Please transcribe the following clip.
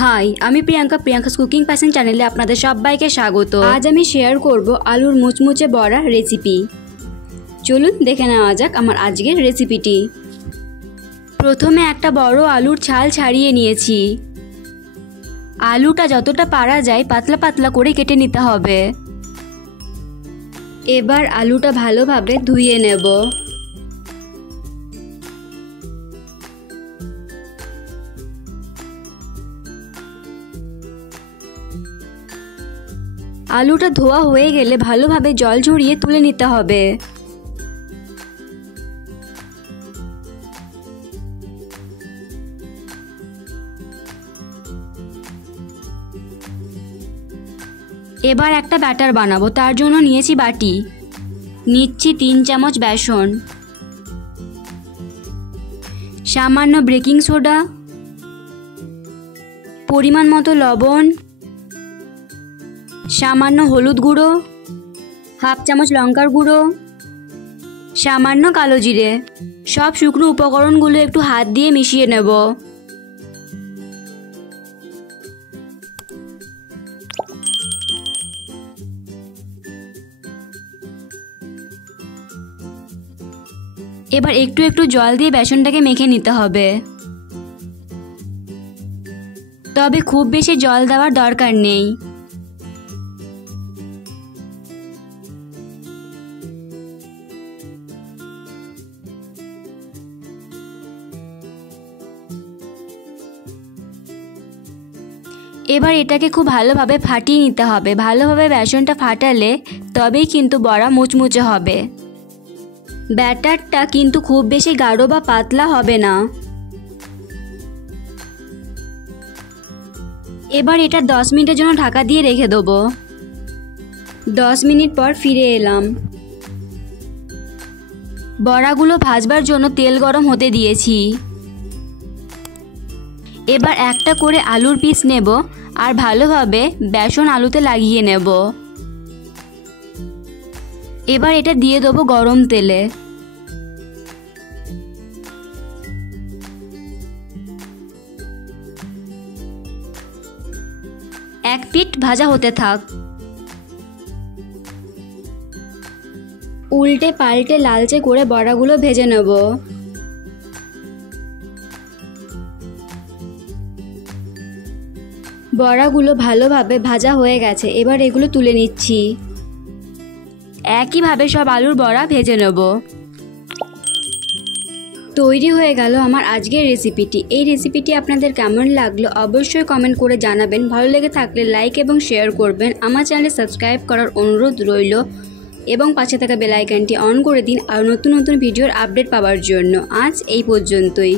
High, আমি Priyanka's cooking passion চ্যানেলে আপনাদের সবাইকে স্বাগত। আজ আমি শেয়ার করব আলুর মুচমুচে বড়া রেসিপি। চলুন দেখে নেওয়া যাক আমার আজকের রেসিপিটি। প্রথমে একটা বড় আলুর ছাল ছাড়িয়ে নিয়েছি। আলুটা যতটা পারা যায় পাতলা পাতলা করে কেটে নিতে হবে। এবার আলুটা ভালোভাবে ধুয়ে নেব। আলুটা ধোয়া হয়ে গেলে ভালোভাবে জল ঝরিয়ে তুলে নিতে হবে। এবার একটা ব্যাটার বানাবো, তার জন্য নিয়েছি বাটি। নিচ্ছি 3 চামচ বেসন, সামান্য বেকিং সোডা, পরিমাণ মতো লবণ, সামান্য হলুদ গুঁড়ো, হাফ চামচ লঙ্কার গুঁড়ো, সামান্য কালো জিরে। সব শুকনো উপকরণগুলো একটু হাত দিয়ে মিশিয়ে নেব। এবার একটু একটু জল দিয়ে বেসনটাকে মেখে নিতে হবে, তবে খুব বেশি জল দেওয়ার দরকার নেই। এবার এটাকে খুব ভালোভাবে ফাটিয়ে নিতে হবে। ভালোভাবে বেসনটা ফাটালে তবেই কিন্তু বড়া মুচমুচে হবে। ব্যাটারটা কিন্তু খুব বেশি গাঢ় বা পাতলা হবে না। এবার এটা 10 মিনিটের জন্য ঢাকা দিয়ে রেখে দেবো। 10 মিনিট পর ফিরে এলাম। বড়াগুলো ভাজবার জন্য তেল গরম হতে দিয়েছি। এবার একটা করে আলুর পিস নেব আর ভালোভাবে বেসন আলুতে লাগিয়ে নেব। এবার এটা দিয়ে দেবো গরম তেলে। এক পিঠ ভাজা হতে থাক। উল্টে পাল্টে লালচে করে বড়াগুলো ভেজে নেব। বড়াগুলো ভালোভাবে ভাজা হয়ে গেছে। এবার এগুলো তুলে নিচ্ছি। একইভাবে সব আলুর বড়া ভেজে নেব। তৈরি হয়ে গেল আমার আজকের রেসিপিটি। এই রেসিপিটি আপনাদের কেমন লাগলো অবশ্যই কমেন্ট করে জানাবেন। ভালো লেগে থাকলে লাইক এবং শেয়ার করবেন। আমার চ্যানেলে সাবস্ক্রাইব করার অনুরোধ রইল এবং পাশে থাকা বেল আইকনটি অন করে দিন আর নতুন নতুন ভিডিওর আপডেট পাওয়ার জন্য। আজ এই পর্যন্তই।